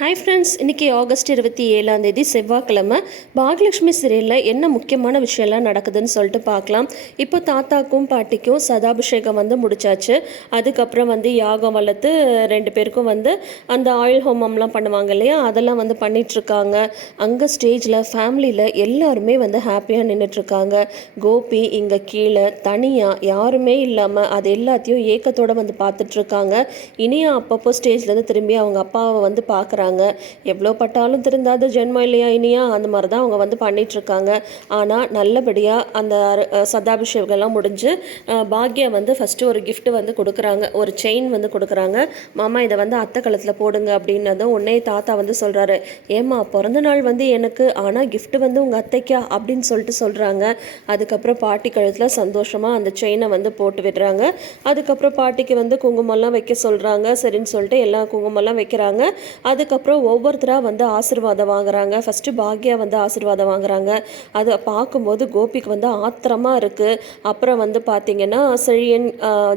Hi friends இன்றைக்கி August இருபத்தி ஏழாம் தேதி செவ்வாய்க்கிழமை. பாகலட்சுமி சீரியலில் என்ன முக்கியமான விஷயம்லாம் நடக்குதுன்னு சொல்லிட்டு பார்க்கலாம். இப்போ தாத்தாக்கும் பாட்டிக்கும் சதாபிஷேகம் வந்து முடிச்சாச்சு. அதுக்கப்புறம் வந்து யாகம் வளர்த்து ரெண்டு பேருக்கும் வந்து அந்த ஆயில் ஹோமம்லாம் பண்ணுவாங்க இல்லையா? அதெல்லாம் வந்து பண்ணிகிட்ருக்காங்க அங்கே ஸ்டேஜில் ஃபேமிலியில் எல்லாருமே வந்து ஹாப்பியாக நின்றுட்டுருக்காங்க கோபி இங்கே கீழே தனியாக யாருமே இல்லாமல் அது எல்லாத்தையும் ஏக்கத்தோடு வந்து பார்த்துட்ருக்காங்க இனியா அப்பப்போ ஸ்டேஜ்லேருந்து திரும்பி அவங்க அப்பாவை வந்து பார்க்குறாங்க. எவ்வளோ பட்டாலும் திருந்தாத ஜென்மம் இல்லையா இனியா? அந்த மாதிரி தான் அவங்க வந்து பண்ணிகிட்ருக்காங்க ஆனால் நல்லபடியாக அந்த அரு- சதாபிஷேகம்லாம் முடிஞ்சு பாக்யா வந்து ஃபஸ்ட்டு ஒரு கிஃப்ட்டு வந்து கொடுக்குறாங்க. ஒரு செயின் வந்து கொடுக்குறாங்க. மாமா இதை வந்து அத்தை கழுத்தில் போடுங்க அப்படின்னதும் உடனே தாத்தா வந்து சொல்கிறாரு ஏம்மா பிறந்த நாள் வந்து எனக்கு ஆனால் கிஃப்ட்டு வந்து உங்கள் அத்தைக்கா? அப்படின்னு சொல்லிட்டு சொல்கிறாங்க அதுக்கப்புறம் பாட்டி கழுத்தில் சந்தோஷமாக அந்த செயினை வந்து போட்டு விடுறாங்க. அதுக்கப்புறம் பாட்டிக்கு வந்து குங்குமம்லாம் வைக்க சொல்கிறாங்க சரின்னு சொல்லிட்டு எல்லா குங்குமம்லாம் வைக்கிறாங்க. அதுக்கப்புறம் அதுக்கப்புறம் ஒவ்வொருத்தராக வந்து ஆசீர்வாதம் வாங்குறாங்க. ஃபஸ்ட்டு பாக்யா வந்து ஆசீர்வாதம் வாங்குறாங்க. அதை பார்க்கும்போது கோபிக்கு வந்து ஆத்திரமாக இருக்குது அப்புறம் வந்து பார்த்திங்கன்னா செழியன்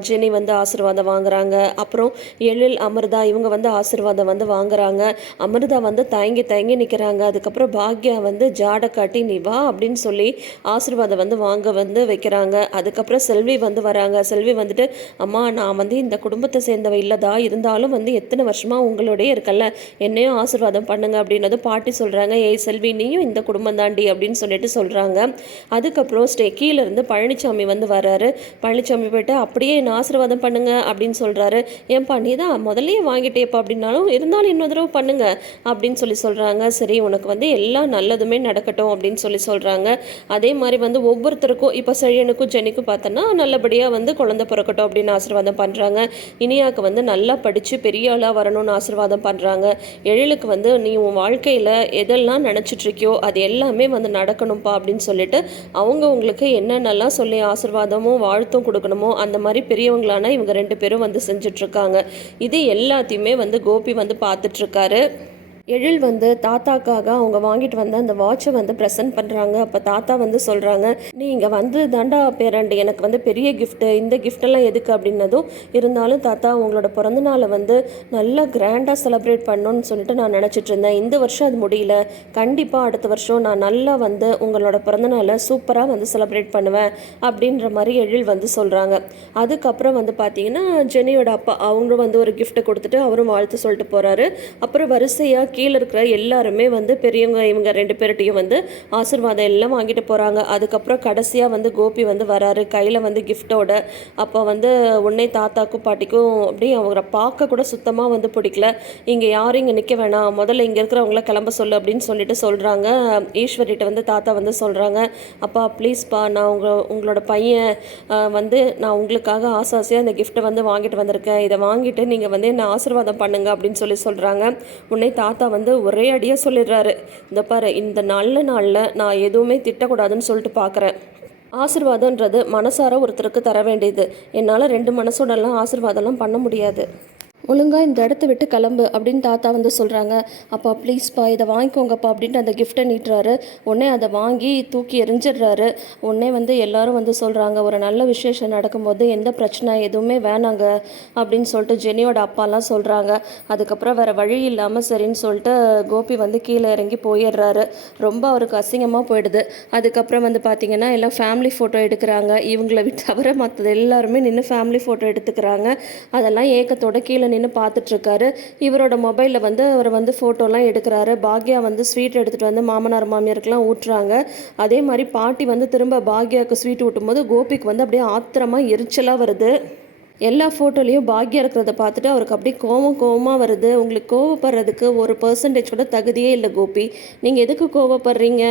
ஜெனி வந்து ஆசீர்வாதம் வாங்குறாங்க. அப்புறம் எழில் அமிர்தா இவங்க வந்து ஆசீர்வாதம் வந்து வாங்குறாங்க. அமிர்தா வந்து தயங்கி தயங்கி நிற்கிறாங்க அதுக்கப்புறம் பாக்யா வந்து ஜாடை காட்டி நீ வா அப்படின்னு சொல்லி ஆசீர்வாதம் வந்து வாங்க வந்து வைக்கிறாங்க. அதுக்கப்புறம் செல்வி வந்து வராங்க. செல்வி வந்துட்டு அம்மா நான் வந்து இந்த குடும்பத்தை சேர்ந்தவ இல்லதா? இருந்தாலும் வந்து எத்தனை வருஷமாக உங்களுடைய இருக்கல்ல? என்னையும் ஆசீர்வாதம் பண்ணுங்க அப்படின்னது பாட்டி சொல்கிறாங்க ஏய் செல்வி நீயும் இந்த குடும்பம் தாண்டி அப்படின்னு சொல்லிட்டு சொல்கிறாங்க அதுக்கப்புறம் ஸ்டே இருந்து பழனிசாமி வந்து வர்றாரு. பழனிசாமி போயிட்டு அப்படியே என்ன ஆசீர்வாதம் பண்ணுங்க அப்படின்னு சொல்கிறாரு ஏன்பா நீ தான் முதல்லயே வாங்கிட்டேப்பா அப்படின்னாலும் இருந்தாலும் இன்னொரு தடவை பண்ணுங்க அப்படின்னு சொல்லி சொல்கிறாங்க சரி உனக்கு வந்து எல்லா நல்லதுமே நடக்கட்டும் அப்படின்னு சொல்லி சொல்கிறாங்க அதே மாதிரி வந்து ஒவ்வொருத்தருக்கும் இப்போ செழியனுக்கும் ஜெனிக்கும் பார்த்தோன்னா நல்லபடியாக வந்து குழந்தை பிறக்கட்டும் அப்படின்னு ஆசீர்வாதம் பண்ணுறாங்க இனியாவுக்கு வந்து நல்லா படித்து பெரிய ஆளாக வரணும்னு ஆசீர்வாதம் பண்ணுறாங்க எழிலுக்கு வந்து நீ உன் வாழ்க்கையில் எதெல்லாம் நினச்சிட்ருக்கியோ அது எல்லாமே வந்து நடக்கணும்ப்பா அப்படின்னு சொல்லிட்டு அவங்க உங்களுக்கு என்னென்னலாம் சொல்லி ஆசீர்வாதமும் வாழ்த்தும் கொடுக்கணுமோ அந்த மாதிரி பெரியவங்களான இவங்க ரெண்டு பேரும் வந்து செஞ்சிட்ருக்காங்க. இது எல்லாத்தையுமே வந்து கோபி வந்து பார்த்துட்ருக்காரு. எழில் வந்து தாத்தாக்காக அவங்க வாங்கிட்டு வந்த அந்த வாட்சை வந்து ப்ரெசென்ட் பண்ணுறாங்க அப்போ தாத்தா வந்து சொல்கிறாங்க நீ இங்கே வந்து தாண்டா பேரண்ட் எனக்கு வந்து பெரிய கிஃப்ட்டு இந்த கிஃப்டெல்லாம் எதுக்கு? அப்படின்னதும் இருந்தாலும் தாத்தா உங்களோட பிறந்தநாளை வந்து நல்லா கிராண்டாக செலிப்ரேட் பண்ணணும்னு சொல்லிட்டு நான் நினச்சிட்டு இருந்தேன். இந்த வருஷம் அது முடியல. கண்டிப்பாக அடுத்த வருஷம் நான் நல்லா வந்து உங்களோட பிறந்தநாளை சூப்பராக வந்து செலிப்ரேட் பண்ணுவேன். அப்படின்ற மாதிரி எழில் வந்து சொல்கிறாங்க அதுக்கப்புறம் வந்து பார்த்தீங்கன்னா ஜெனியோட அப்பா அவங்களும் வந்து ஒரு கிஃப்ட்டை கொடுத்துட்டு அவரும் வாழ்த்து சொல்லிட்டு போகிறாரு அப்புறம் வரிசையாக கீழே இருக்கிற எல்லாருமே வந்து பெரியவங்க இவங்க ரெண்டு பேர்கிட்டையும் வந்து ஆசீர்வாதம் எல்லாம் வாங்கிட்டு போகிறாங்க அதுக்கப்புறம் கடைசியாக வந்து கோபி வந்து வராரு. கையில் வந்து கிஃப்டோட அப்போ வந்து உன்னை தாத்தாக்கும் பாட்டிக்கும் அப்படியே அவங்கள பார்க்க கூட சுத்தமாக வந்து பிடிக்கல. இங்கே யாரும் இங்கே நிற்க வேணாம். முதல்ல இங்கே இருக்கிறவங்கள கிளம்ப சொல்லு அப்படின்னு சொல்லிட்டு சொல்கிறாங்க ஈஸ்வரிகிட்ட வந்து தாத்தா வந்து சொல்கிறாங்க அப்பா ப்ளீஸ்ப்பா நான் உங்கள் உங்களோட பையன் வந்து நான் உங்களுக்காக ஆசை ஆசையாக இந்த கிஃப்ட்டை வந்து வாங்கிட்டு வந்திருக்கேன். இதை வாங்கிட்டு நீங்கள் வந்து என்ன ஆசீர்வாதம் பண்ணுங்க அப்படின்னு சொல்லி சொல்கிறாங்க உன்னை தாத்தா வந்து ஒரே அடியாக சொல்லிடுறாரு. இந்த பாரு இந்த நல்ல நாளில் நான் எதுவுமே திட்டக்கூடாதுன்னு சொல்லிட்டு பார்க்குறேன் ஆசிர்வாதன்றது மனசார ஒருத்தருக்கு தர வேண்டியது. என்னால் ரெண்டு மனசோடலாம் ஆசிர்வாதம்லாம் பண்ண முடியாது. ஒழுங்காக இந்த இடத்த விட்டு கிளம்பு அப்படின்னு தாத்தா வந்து சொல்கிறாங்க அப்பா ப்ளீஸ்ப்பா இதை வாங்கிக்கோங்கப்பா அப்படின்ட்டு அந்த கிஃப்ட்டை நீட்டுறாரு. உடனே அதை வாங்கி தூக்கி எரிஞ்சிடுறாரு. உடனே வந்து எல்லாரும் வந்து சொல்கிறாங்க ஒரு நல்ல விசேஷம் நடக்கும்போது எந்த பிரச்சனை எதுவுமே வேணாங்க அப்படின்னு சொல்லிட்டு ஜெனியோட அப்பாலாம் சொல்கிறாங்க அதுக்கப்புறம் வேறு வழி இல்லாமல் சரின்னு சொல்லிட்டு கோபி வந்து கீழே இறங்கி போயிடுறாரு. ரொம்ப அவருக்கு அசிங்கமாக போயிடுது. அதுக்கப்புறம் வந்து பார்த்திங்கன்னா எல்லாம் ஃபேமிலி ஃபோட்டோ எடுக்கிறாங்க. இவங்களை விட்டு தவிர மற்றது எல்லாருமே நின்று ஃபேமிலி ஃபோட்டோ எடுத்துக்கிறாங்க. அதெல்லாம் ஏக்கத்தோட கீழே நின்று பார்த்துட்ருக்காரு. இவரோட மொபைலில் வந்து அவர் வந்து ஃபோட்டோலாம் எடுக்கிறாரு. பாக்யா வந்து ஸ்வீட் எடுத்துகிட்டு வந்து மாமனார் மாமியாருக்கெலாம் ஊட்டுறாங்க. அதே மாதிரி பாட்டி வந்து திரும்ப பாக்யாவுக்கு ஸ்வீட் ஊட்டும்போது கோபிக்கு வந்து அப்படியே ஆத்திரமாக எரிச்சலாக வருது. எல்லா ஃபோட்டோலையும் பாக்யா இருக்கிறத பார்த்துட்டு அவருக்கு அப்படியே கோவம் கோவமாக வருது. உங்களுக்கு கோவப்படுறதுக்கு ஒரு பர்சன்டேஜ் கூட தகுதியே இல்லை கோபி. நீங்கள் எதுக்கு கோவப்படுறீங்க?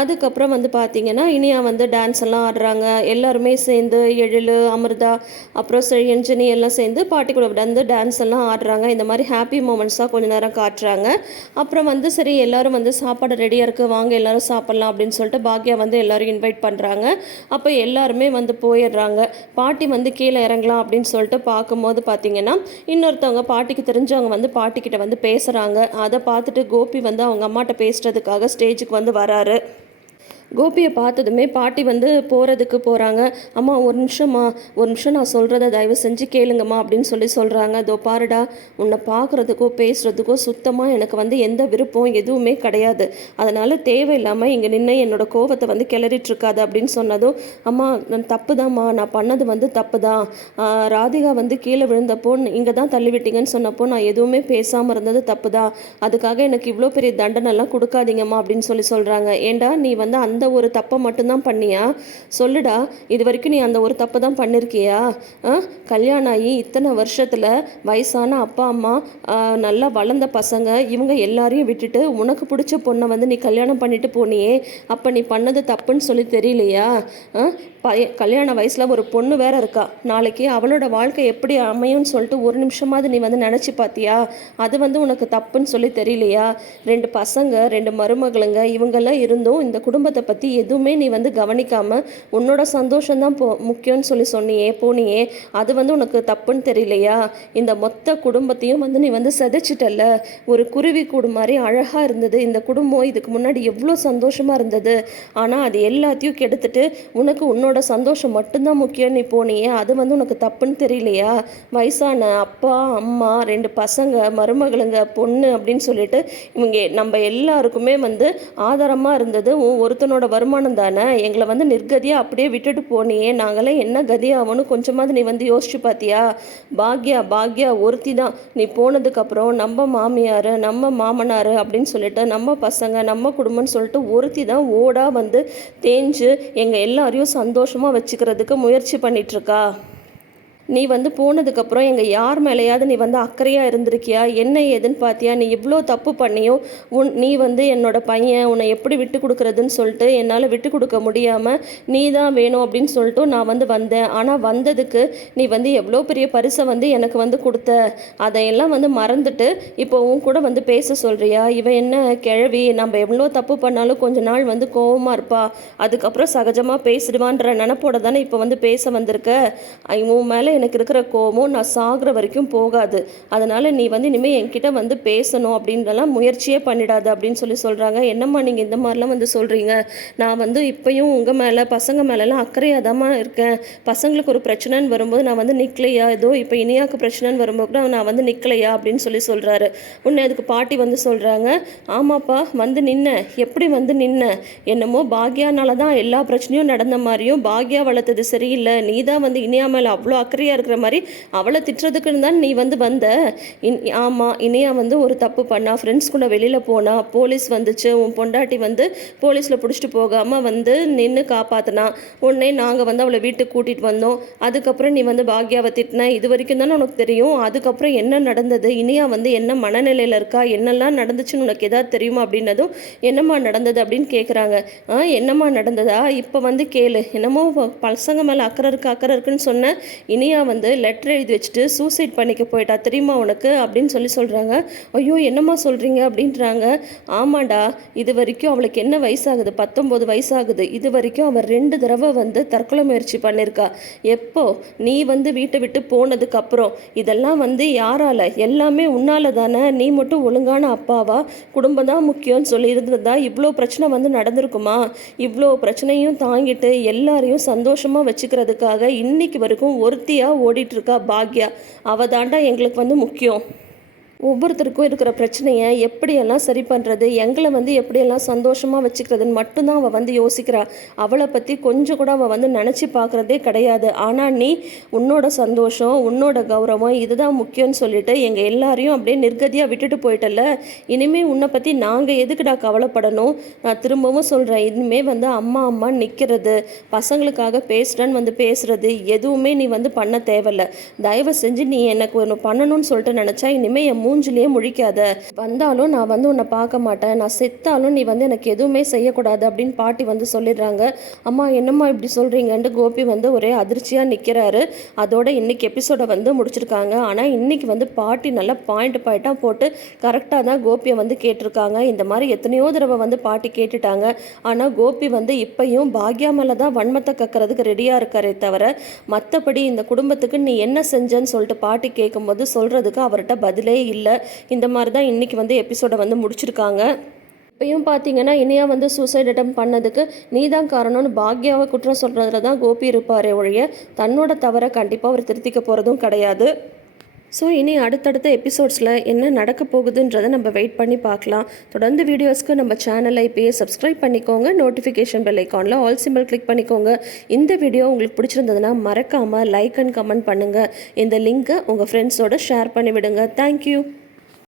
அதுக்கப்புறம் வந்து பார்த்தீங்கன்னா இனியா வந்து டான்ஸ் எல்லாம் ஆடுறாங்க. எல்லாருமே சேர்ந்து எழில் அமிர்தா அப்புறம் செழியஞ்சனி எல்லாம் சேர்ந்து பாட்டி கூட வந்து டான்ஸ் எல்லாம் ஆடுறாங்க. இந்த மாதிரி ஹாப்பி மூமெண்ட்ஸாக கொஞ்ச நேரம் காட்டுறாங்க. அப்புறம் வந்து சரி எல்லாரும் வந்து சாப்பாடு ரெடியாக இருக்குது வாங்க எல்லாரும் சாப்பிட்லாம் அப்படின்னு சொல்லிட்டு பாக்யா வந்து எல்லாரும் இன்வைட் பண்ணுறாங்க அப்போ எல்லாருமே வந்து போயிடுறாங்க. பாட்டி வந்து கீழே இறங்கலாம் அப்படின்னு அப்படின்னு சொல்லிட்டு பார்க்கும்போது பார்த்தீங்கன்னா இன்னொருத்தவங்க பாட்டிக்கு தெரிஞ்சவங்க வந்து பாட்டிக்கிட்ட வந்து பேசுகிறாங்க அதை பார்த்துட்டு கோபி வந்து அவங்க அம்மாட்ட பேசுறதுக்காக ஸ்டேஜுக்கு வந்து வராரு. கோபியை பார்த்ததுமே பாட்டி வந்து போகிறதுக்கு போகிறாங்க அம்மா ஒரு நிமிஷம்மா ஒரு நிமிஷம் நான் சொல்கிறத தயவு செஞ்சு கேளுங்கம்மா அப்படின்னு சொல்லி சொல்கிறாங்க இதோ பாருடா உன்னை பார்க்குறதுக்கோ பேசுகிறதுக்கோ சுத்தமாக எனக்கு வந்து எந்த விருப்பம் எதுவுமே கிடையாது. அதனால் தேவையில்லாமல் இங்கே நின்று என்னோட கோவத்தை வந்து கிளறிட்டு இருக்காது அப்படின்னு சொன்னதும் அம்மா நான் தப்பு தான்மா நான் பண்ணது வந்து தப்பு தான் ராதிகா வந்து கீழே விழுந்தப்போ இங்கே தான் தள்ளிவிட்டீங்கன்னு சொன்னப்போ நான் எதுவுமே பேசாமல் இருந்தது தப்பு தான் அதுக்காக எனக்கு இவ்வளோ பெரிய தண்டனைலாம் கொடுக்காதீங்கம்மா அப்படின்னு சொல்லி சொல்கிறாங்க ஏண்டா நீ வந்து அந்த அந்த ஒரு தப்பை மட்டும்தான் பண்ணியா? சொல்லுடா இது வரைக்கும் நீ அந்த ஒரு தப்பை தான் பண்ணியிருக்கியா ஆ? கல்யாணம் ஆகி இத்தனை வருஷத்தில் வயசான அப்பா அம்மா நல்லா வளர்ந்த பசங்க இவங்க எல்லாரையும் விட்டுட்டு உனக்கு பிடிச்ச பொண்ணை வந்து நீ கல்யாணம் பண்ணிட்டு போனியே. அப்போ நீ பண்ணது தப்புன்னு சொல்லி தெரியலையா? ஆ? கல்யாண வயசில் ஒரு பொண்ணு வேற இருக்கா? நாளைக்கு அவளோட வாழ்க்கை எப்படி அமையும்னு சொல்லிட்டு ஒரு நிமிஷமாவது நீ வந்து நினச்சி பார்த்தியா அது வந்து உனக்கு தப்புன்னு சொல்லி தெரியலையா? ரெண்டு பசங்க ரெண்டு மருமகளுங்க இவங்கெல்லாம் இருந்தும் இந்த குடும்பத்தை பற்றி எதுவுமே நீ வந்து கவனிக்காமல் உன்னோட சந்தோஷம்தான் போ முக்கியம்னு சொல்லி சொன்னியே போனியே. அது வந்து உனக்கு தப்புன்னு தெரியலையா? இந்த மொத்த குடும்பத்தையும் வந்து நீ வந்து சிதைச்சிட்டல்ல? ஒரு குருவி கூடு மாதிரி அழகாக இருந்தது. இந்த குடும்பம் இதுக்கு முன்னாடி எவ்வளோ சந்தோஷமாக இருந்தது. ஆனால் அது எல்லாத்தையும் கெடுத்துட்டு உனக்கு உன்னோட சந்தோஷம் மட்டும்தான் முக்கியம். நீ போனியே. அது வந்து உனக்கு தப்புன்னு தெரியலையா? வயசான அப்பா அம்மா ரெண்டு பசங்க மருமகளுங்க பொண்ணு அப்படின்னு சொல்லிட்டு இவங்க நம்ம எல்லாருக்குமே வந்து ஆதாரமாக இருந்தது. உன் உன்னோட வருமானம் தானே? எங்களை வந்து நிர்கதியாக அப்படியே விட்டுட்டு போனியே. நாங்களாம் என்ன கதியாவோன்னு கொஞ்சமாவது நீ வந்து யோசிச்சு பார்த்தியா பாக்யா பாக்யா ஒருத்தி தான். நீ போனதுக்கப்புறம் நம்ம மாமியார் நம்ம மாமனார் அப்படின்னு சொல்லிட்டு நம்ம பசங்க நம்ம குடும்பம்னு சொல்லிட்டு ஒருத்தி தான் ஓடா வந்து தேஞ்சு எங்கள் எல்லாரையும் சந்தோஷமாக வச்சுக்கிறதுக்கு முயற்சி பண்ணிகிட்ருக்கா நீ வந்து போனதுக்கப்புறம் எங்கள் யார் மேலேயாவது நீ வந்து அக்கறையாக இருந்திருக்கியா? என்ன ஏதுன்னு பார்த்தியா நீ இவ்வளோ தப்பு பண்ணியும் உன் நீ வந்து என்னோட பையன் உன்னை எப்படி விட்டு கொடுக்குறதுன்னு சொல்லிட்டு என்னால் விட்டு கொடுக்க முடியாமல் நீ தான் வேணும் அப்படின்னு சொல்லிட்டு நான் வந்து வந்தேன். ஆனால் வந்ததுக்கு நீ வந்து எவ்வளோ பெரிய பரிசை வந்து எனக்கு வந்து கொடுத்த? அதையெல்லாம் வந்து மறந்துட்டு இப்போ உன் கூட வந்து பேச சொல்கிறியா இவன் என்ன கிழவி? நம்ம எவ்வளோ தப்பு பண்ணாலும் கொஞ்ச நாள் வந்து கோவமாக இருப்பா. அதுக்கப்புறம் சகஜமாக பேசிடுவான்ற நினப்போட தானே இப்போ வந்து பேச வந்திருக்க? ஐ, உன் மேலே எனக்கு இருக்கிற கோவம் நான் சாகிற வரைக்கும் போகாது. அதனால் நீ வந்து இனிமேல் என்கிட்ட வந்து பேசணும் அப்படின்றலாம் முயற்சியே பண்ணிடாத அப்படின்னு சொல்லி சொல்கிறாங்க என்னம்மா நீங்கள் இந்த மாதிரிலாம் வந்து சொல்கிறீங்க நான் வந்து இப்போயும் உங்கள் மேலே பசங்க மேலெலாம் அக்கறையாக தாம்மா இருக்கேன். பசங்களுக்கு ஒரு பிரச்சனைன்னு வரும்போது நான் வந்து நிற்கலையா ஏதோ இப்போ இனியாக்கு பிரச்சனைன்னு வரும்போது கூட நான் வந்து நிற்கலையா அப்படின்னு சொல்லி சொல்கிறாரு உன்னை அதுக்கு பாட்டி வந்து சொல்கிறாங்க ஆமாப்பா வந்து நின்ன. எப்படி வந்து நின்ன? என்னமோ பாக்யானால தான் எல்லா பிரச்சனையும் நடந்த மாதிரியும் பாக்யா வளர்த்தது சரியில்லை. நீ தான் வந்து இனியா மேலே அவ்வளோ அக்கறையாக இருக்கிற மாதிரி அவளை திட்டுறதுக்குன்னு தான் நீ வந்து வந்த. இன் ஆமாம் இனியா வந்து ஒரு தப்பு பண்ணா ஃப்ரெண்ட்ஸ் கூட வெளியில் போனா போலீஸ் வந்துச்சு உன் பொண்டாட்டி வந்து போலீஸில் பிடிச்சிட்டு போகாமல் வந்து நின்று காப்பாத்தினா உடனே நாங்கள் வந்து அவளை வீட்டுக்கு கூட்டிகிட்டு வந்தோம். அதுக்கப்புறம் நீ வந்து பாக்யாவை திட்டின இது வரைக்கும் தானே உனக்கு தெரியும். அதுக்கப்புறம் என்ன நடந்தது? இனியா வந்து என்ன மனநிலையில் இருக்கா? என்னெல்லாம் நடந்துச்சுன்னு உனக்கு ஏதாவது தெரியுமா அப்படின்னதும் என்னம்மா நடந்தது அப்படின்னு கேட்குறாங்க ஆ என்னம்மா நடந்ததா? இப்போ வந்து கேளு. என்னமோ பசங்க மேலே அக்கறை இருக்கு அக்கறை இருக்குன்னு சொன்ன இனியா வந்து லெட்டர் எழுதி வச்சுட்டு சூசைட் பண்ணிக்க போயிட்டா தெரியுமா உனக்கு? அப்படின்னு சொல்லி சொல்கிறாங்க ஐயோ என்னம்மா சொல்கிறீங்க அப்படின்றாங்க. ஆமாண்டா இது வரைக்கும் அவளுக்கு என்ன வயசாகுது? பத்தொம்போது வயசாகுது. இது வரைக்கும் அவள் ரெண்டு தடவை வந்து தற்கொலை முயற்சி பண்ணியிருக்கா எப்போ? நீ வந்து வீட்டை விட்டு போனதுக்கப்புறம் இதெல்லாம் வந்து யாரால? எல்லாமே உன்னால தானே. நீ மட்டும் ஒழுங்கான அப்பாவா? குடும்பம் தான் முக்கியம்னு சொல்லி இருந்ததா இவ்வளோ பிரச்சனை வந்து நடந்திருக்குமா? இவ்வளோ பிரச்சனையும் தாங்கிட்டு எல்லாரையும் சந்தோஷமாக வச்சுக்கிறதுக்காக இன்னைக்கு வரைக்கும் ஒருத்தியா ஓடிட்டு இருக்கா பாக்யா? அவள் தாண்டா எங்களுக்கு வந்து முக்கியம். ஒவ்வொருத்தருக்கும் இருக்கிற பிரச்சனையை எப்படியெல்லாம் சரி பண்ணுறது எங்களை வந்து எப்படியெல்லாம் சந்தோஷமாக வச்சுக்கிறதுன்னு மட்டும்தான் அவள் வந்து யோசிக்கிறா. அவளை பற்றி கொஞ்சம் கூட அவள் வந்து நினச்சி பார்க்குறதே கிடையாது. ஆனால் நீ உன்னோட சந்தோஷம் உன்னோட கௌரவம் இதுதான் முக்கியம்னு சொல்லிட்டு எங்கள் எல்லாரையும் அப்படியே நிர்கதியாக விட்டுட்டு போயிட்டல இனிமே உன்னை பற்றி நாங்கள் எதுக்குடா கவலைப்படணும்? நான் திரும்பவும் சொல்கிறேன் இனிமேல் வந்து அம்மா அம்மா நிற்கிறது பசங்களுக்காக பேசுகிறேன்னு வந்து பேசுறது எதுவுமே நீ வந்து பண்ண தேவையில்ல. தயவு செஞ்சு நீ எனக்கு ஒன்று பண்ணணும்னு சொல்லிட்டு நினச்சா இனிமேல் என் மூஞ்சிலேயே முழிக்காத. வந்தாலும் நான் வந்து உன்னை பார்க்க மாட்டேன். நான் செத்தாலும் நீ வந்து எனக்கு எதுவுமே செய்யக்கூடாது அப்படின்னு பாட்டி வந்து சொல்லிடுறாங்க. அம்மா என்னம்மா இப்படி சொல்கிறீங்கன்ட்டு கோபி வந்து ஒரே அதிர்ச்சியாக நிற்கிறாரு அதோட இன்னைக்கு எபிசோடை வந்து முடிச்சிருக்காங்க. ஆனால் இன்னைக்கு வந்து பாட்டி நல்லா பாயிண்ட் பாயிண்ட்டாக போட்டு கரெக்டாக தான் கோபியை வந்து கேட்டிருக்காங்க. இந்த மாதிரி எத்தனையோ தடவை வந்து பாட்டி கேட்டுட்டாங்க. ஆனால் கோபி வந்து இப்பையும் பாக்யா மேலே தான் வன்மத்தை கக்கிறதுக்கு ரெடியாக இருக்காரே தவிர மற்றபடி இந்த குடும்பத்துக்கு நீ என்ன செஞ்சன்னு சொல்லிட்டு பாட்டி கேட்கும்போது சொல்கிறதுக்கு அவர்கிட்ட பதிலே இல்லை. இந்த மாதிரி தான் இன்னைக்கு வந்து எபிசோடை வந்து முடிச்சிருக்காங்க. இப்பயும் பார்த்தீங்கன்னா இனியா வந்து சூசைட் அட்டம் பண்ணதுக்கு நீ தான் காரணம்னு பாக்யாவை குற்றம் சொல்கிறதுல தான் கோபி இருப்பாரே ஒழிய தன்னோட தவறை கண்டிப்பாக அவர் திருத்திக்க போகிறதும் கிடையாது. ஸோ இனி அடுத்தடுத்த எபிசோட்ஸில் என்ன நடக்க போகுதுன்றதை நம்ம வெயிட் பண்ணி பார்க்கலாம். தொடர்ந்து வீடியோஸ்க்கு நம்ம சேனலை இப்போயே சப்ஸ்கிரைப் பண்ணிக்கோங்க. நோட்டிஃபிகேஷன் பெல் ஐக்கானில் ஆல் சிம்பிள் கிளிக் பண்ணிக்கோங்க. இந்த வீடியோ உங்களுக்கு பிடிச்சிருந்ததுன்னா மறக்காமல் லைக் அண்ட் கமெண்ட் பண்ணுங்கள் இந்த லிங்க்கை உங்கள் ஃப்ரெண்ட்ஸோட ஷேர் பண்ணிவிடுங்க. தேங்க்யூ